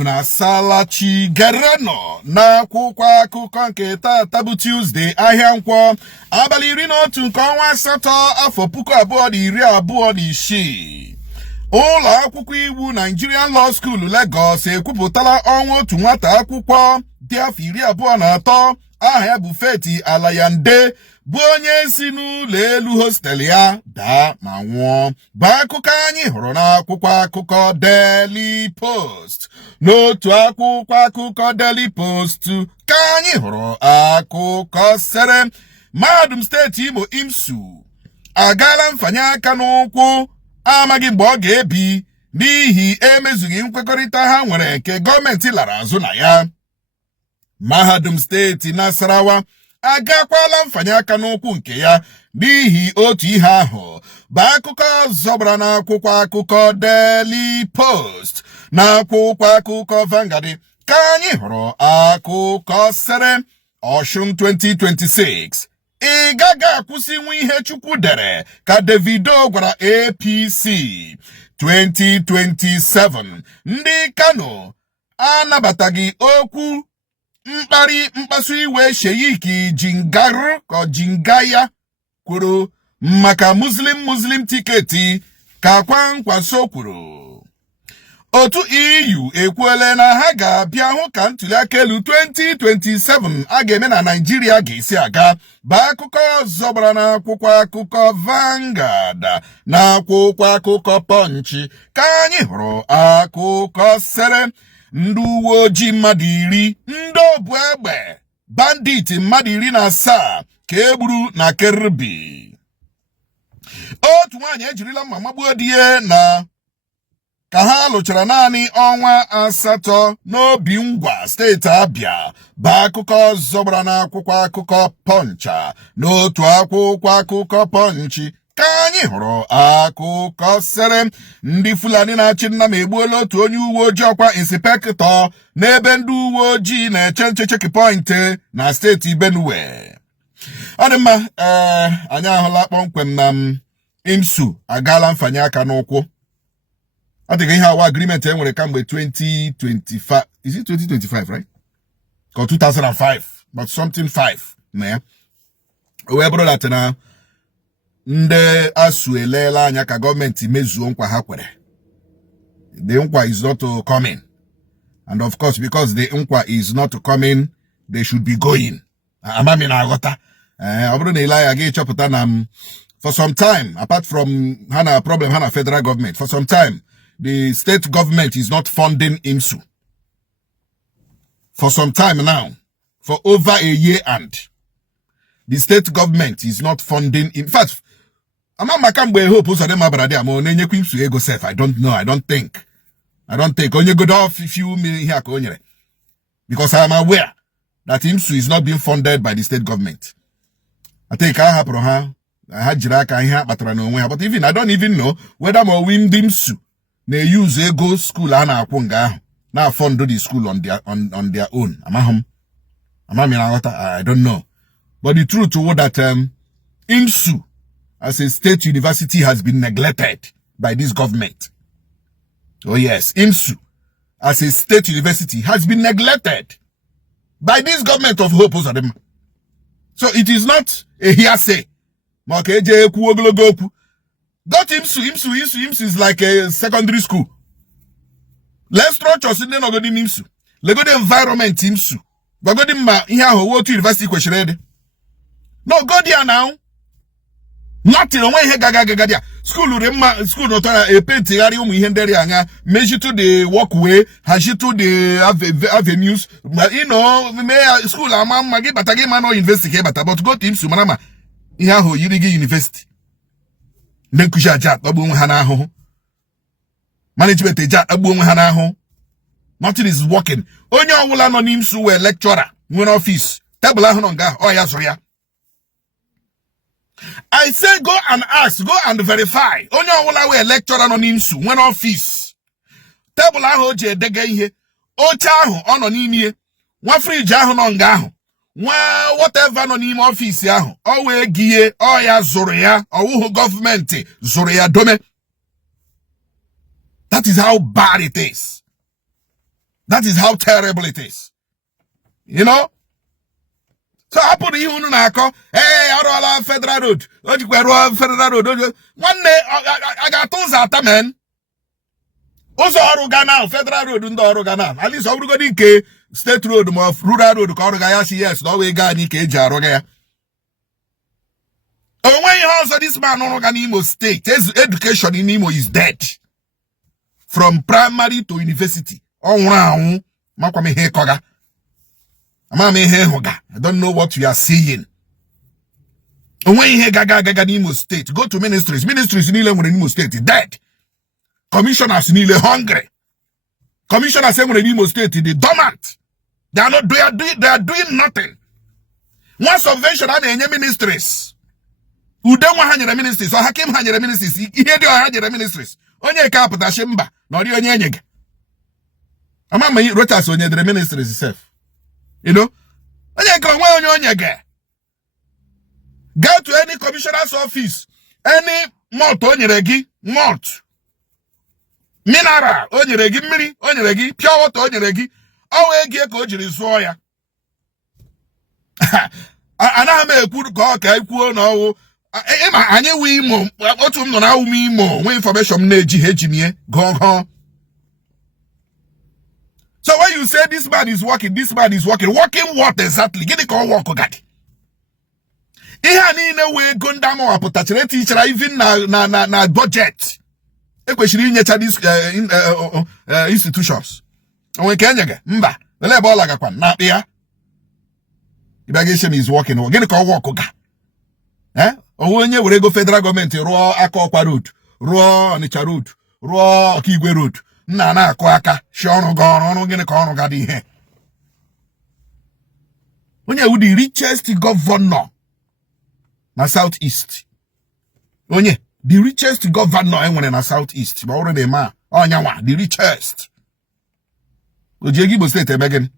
Una salachi gereno na kwukwa akụkọ nke tata bụ Tuesday ahịa nkwọ abalị 11 nke ọnwa asatọ afọ 2026. Ụlọ akwụkwọ iwu Nigerian Law School Lagos ekwupụtala ọnwụ otu nwata akwụkwọ dị afọ 23 aha ya bụ Feti Alayande bụ onye si n'ụlọ elu hostel ya daa ma nwụọ. Bụ akụkọ anyị hụrụ n'akwụkwọ akụkọ Daily Post. N'otu akwụkwọ akụkọ Daily Post ka anyị hụrụ akụkọ sere mahadum steeti Imo IMSU agaala mfanye aka n'ụkwụ amaghị mgbe ọ ga-ebi n'ihi emezughị nkwekọrịta ha nwere nke gọọmenti lara azụ na ya. Mahadum steeti Nasarawa agakwala mfanye aka n'ụkwụ nke ya n'ihi otu ihe ahụ. Bụ akụkọ zọbara n'akwụkwọ akụkọ Daily Post na akwụkwọ akụkọ Vanguard ka anyị hụrụ akụkọ sere Ọshụn 2026 ị gaghị akwụsịnwu ihe Chukwu dere ka Davido gwara APC. 2027 ndị Kano anabataghị okwu mkpasu iwe Sheikh Jingaya kwuru maka Muslim tiketi ka Kwankwaso kwuru. Otu EU ekwuole na ha ga-abịa hụ ka ntụliaka elu 2027 a ga-eme na Naịjirịa ga-esi aga. Bụ akụkọ zọbara n'akwụkwọ akụkọ Vanguard na akwụkwọ akụkọ Punch ka anyị hụrụ akụkọ sere ndị uwe ojii mmadụ 10, ndị obu egbe bandit mmadụ 17 ka egburu na Kerbi. Otu nwaanyị ejirila mma magbuo di ya na ka ha lụchara naanị ọnwa asatọ n'obi ngwa steeti Abịa. Bụ akụkọ zọbara n'akwụkwọ akụkọ Punch. N'otu akwụkwọ akụkọ Punch ka anyị hụrụ akụkọ sere ndị Fulani na-achị Nnam egbuola otu onye uwe ojii ọkwa inspektọ n'ebe ndị uwe ojii na-eche nche checkpoint na steeti Benue. Ọ dị mma, anyị ahụla kpọmkwem na IMSU agaala mfanye aka n'ụkwụ. I think ihe awa agreement enwere kamgbe 2025. Is it 2025, right? Or 2005, but something 5. Yeah. We brought that na nde asu elela anya ka gọọmenti mezuo nkwa ha kwere. The nkwa is not coming. And of course, because the nkwa is not coming, they should be going. Amami na agota. Obro na ilaya ga chọpụta na for some time, apart from hana problem hana federal government, for some time, the state government is not funding IMSU. For some time now, for over a year and the state government is not funding. In fact, Hope Uzodinma IMSU ego self. I don't know. I don't think. Onye go off if you mean here because I am aware that IMSU is not being funded by the state government. I think I have but even I don't even know whether more win IMSU. They use ego school ana akwunga na fund the school on their own. I don't know. But the truth is that IMSU as a state university has been neglected by this government. Oh yes, IMSU as a state university has been neglected by this government of Hope Uzodinma. So it is not a hearsay. Got IMSU is like a secondary school. Let's structure in the IMSU. Let's go the environment IMSU. But go the here to university question. No, go there now. Nothing on here gaga. School not a painting area measure to the walkway, has to the avenues. But you know, school but again man no investigate but go to IMSU manama. Here Yirigi University. Management nothing is working. Onye ọwụla nọ n'IMSU wee lecturer nwere office table ahụ nọ nga ọ ya zụrụ ya. I say go and ask, go and verify. Onye ọwụla wee lecturer nọ n'IMSU nwere office table ahụ o ji edege ihe oche ahụ ọ nọ n'ime nwa fridge ahụ nọ nga ahụ nwa whatever nọ n'ime office ahụ ọ wee gie ọ ya zụrụ ya ọwụhụ gọọmenti zụrụ ya dome. That is how bad it is. That is how terrible it is. You know? So I put you on a hey, I do federal road. Federal road. One day I got those at man. Also Orugana, federal road in the Orugana. At least Orugana state road, more rural road, Korogaya, yes, no way, Gani, Jarogaya. Oh, when you also this man on Imo State, his education in Imo is dead. From primary to university. On round, Makwame Hekoga. I don't know what you are seeing. And when you hear Gaga Imo State, go to ministries. Ministries in Imo State is dead. Commissioners in hungry. Commissioners in Imo State is dormant. They are doing nothing. One subvention on any ministries. Who don't want 100 ministries or Hakim 100 ministries. Here they are 100 ministries. Onye kapita shimba. No di onye nyege. Ama me rotas onye the ministries itself. You know? Onye ka onye nyege. Go to any commissioner's office. Any malt onyeregi. Malt. Mineral onyeregi. Mmiri onyeregi. Pure water onyeregi. Awe gie ka ojiri zuo ya. Ana me ekwu ka ka ekwu na owo. Ema anye wi Imo otu m no na umi Imo we information na eji hejimie go. So when you say this man is working working what exactly? Gini ka work ogadi. Ihe niile we go ndamo apụtachire teacher even na budget. Ekwesiri inyecha this institutions. Onwe ka enyege mba wele ebe ọla gakwa na akpịa. Ibagation is working. Gini ka work oga. Onye were go federal government rụọ aka ọkwa road, rụọ Onitsha road, rụọ Okigwe road. Nna na-akụ aka shi ọrụ ga ọrụ gịnị ka ọrụ ga dị ihe. Onye wụ the richest governor na Southeast. Onye the richest governor enwere na Southeast. Ma ọrụ na-eme onyanwa the richest. Oji Imo State eme gịnị?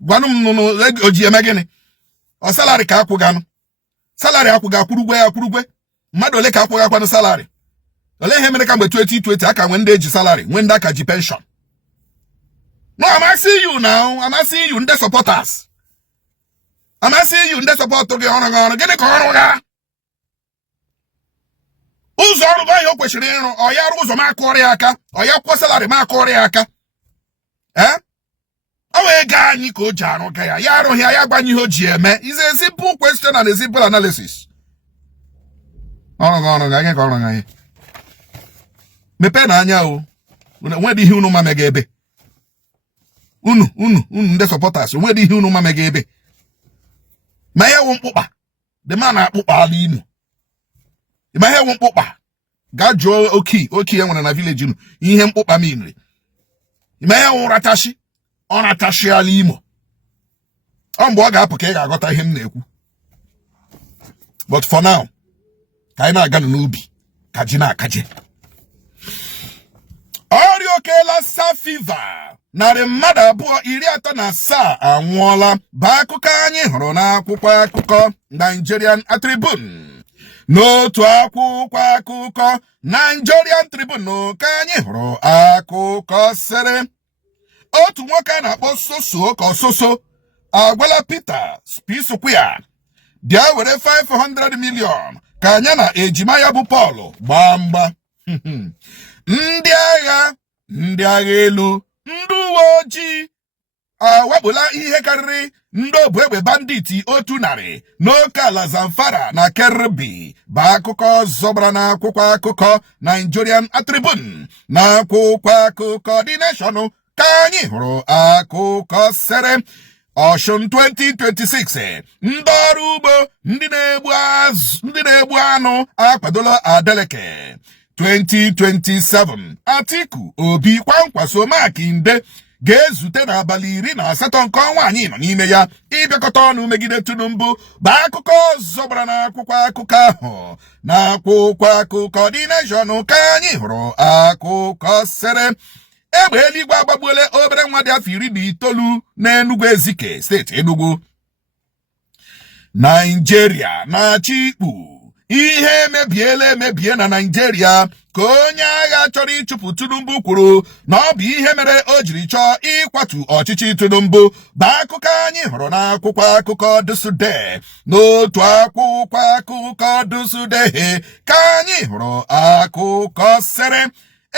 Gwanụ m oji eme gịnị? O salary ka akwụganụ. Salary akwụga akwụrụgwe. Mmadụ ole ka akwụga kwanụ salary? Ole ihe mere ka mgbe 2020 aka nwe ndị eji salary, nwe ndị aka ji pension. No, I'm asking you now. I'm asking you ndị supporters. I'm asking you ndị support gị ọrụ. Gịnị ka ọrụ ga? Ụzọ ọrụ gị o kwesịrị ịrụ, ọ ya arụ ụzọ ma akọrị aka, ọ ya kwụọ salary ma akọrị aka. O wee gaa anyị ka o ji arụ ga ya arụghị ya gbanye ihe o ji eme. Is a simple question and a simple analysis. Ọrụ ga anyị ka ọrụ ga anyị. Mepe na anya o. Nwe dị ihe unu ma mega ebe. Unu ndị supporters, nwe dị ihe unu ma mega ebe. Ma ya wụ mkpụkpa. The man na-akpụkpa ala Imo. Ma ya wụ mkpụkpa. Ga jụọ oki enwere na village unu. Ihe mkpụkpa minri. Ma ya wụ ratashi. Ọ na-atashi ala Imo. Ọ mgbe ọ ga-apụ ka ị ga-aghọta ihe m na-ekwu. But for now, ka anyị na-aga n'ubi. Ka ji na-akaje. Ọrịa oke Lassa fever. Narị mmadụ 237 anwụọla. Bụ akụkọ anyị hụrụ n'akwụkwọ akụkọ Nigerian Tribune. N'otu akwụkwọ akụkọ Nigerian Tribune ka anyị hụrụ akụkọ sịrị. Otu nwoke a na-akpọ Soso ka Soso agwala Peter Spisukwu bịa were 500 million ka anya na ejima ya bụ Paul gbaa mgba. Ndị agha elu, ndị uwe ojii awakpola ihe karịrị ndị obu egbe banditi 100 n'oke ala Zamfara na Kebbi. Bụ akụkọ zọbara n'akwụkwọ akụkọ Nigerian Tribune na akwụkwọ akụkọ The Nation ka anyị hụrụ akụkọ sere Oshun 2026 ndị ọrụ ugbo ndị na-egbu anụ akwadola Adeleke. 2027 Atiku Obi kwankwaso Makinde ga-ezute n'abalị 18 nke ọnwa anyị nọ n'ime ya ịbịakọta ọnụ megide Tinubu. Bụ akụkọ zọbara n'akwụkwọ akụkọ ahụ n'akwụkwọ akụkọ The Nation ka anyị hụrụ akụkọ sere egbe eluigwe agbagbuola obere nwa dị afọ 19 n'Enugu Ezike steeti Enugu. Nigeria na-achị ikpu ihe emebie na Nigeria ka onye agha chọrọ ịchụpụ Tinubu kwuru na ọ bụ ihe mere o jiri chọọ ịkwatu ọchịchị Tinubu bụ akụkọ anyị hụrụ n'akwụkwọ akụkọ Dusde. N'otu akwụkwọ akụkọ Dusde ka anyị hụrụ akụkọ sere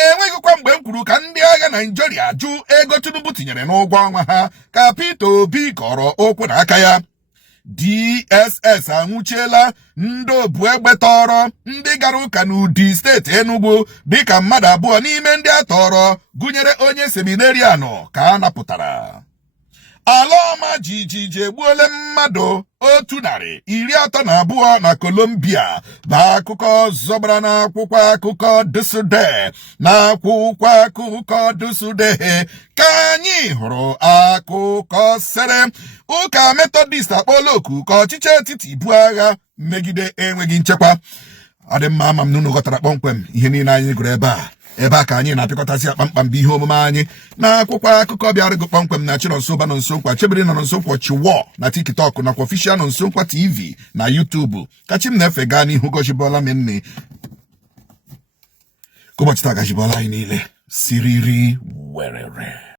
enweghịkwa mgbe m kwuru ka ndị agha Nigeria jụ ego Tinubu tinyere n'ụgwọ ọnwa ha ka Peter Obi kọrọ okwu n'aka ya. DSS anwụchiela ndị obu egbe tọrọ ndị gara ụka n'Udi steeti Enugu dịka mmadụ abụọ n'ime ndị a tọrọ gụnyere onye seminarianụ ka a napụtara. Ala ọma jijiji egbuola mmadụ 132 na Colombia bụ akụkọ zọbara n'akwụkwọ akụkọ Dusde. N'akwụkwọ akụkọ Dusde ka anyị hụrụ akụkọ sere ụka Methodist akpọọla oku ka ọchịchị etiti buo agha megide enweghị nchekwa. Ọ dị mma ama m n'unu ghọtara kpọmkwem ihe niile anyị gụrụ ebe a ka anyị na-apịkọtasị kpamkpam bụ ihe omume anyị n'akwụkwọ akụkọ bịara gị kpọmkwem na Chinonso Ụba Nonso Nkwa Chebere na Nonso Nkwa Chiwo na TikTok nakwa Official Nonso Nkwa TV na YouTube. Kachi m na-efe gaa n'ihu gọchibola m nne ka ụbọchị taa gachibola anyị niile siriri werere.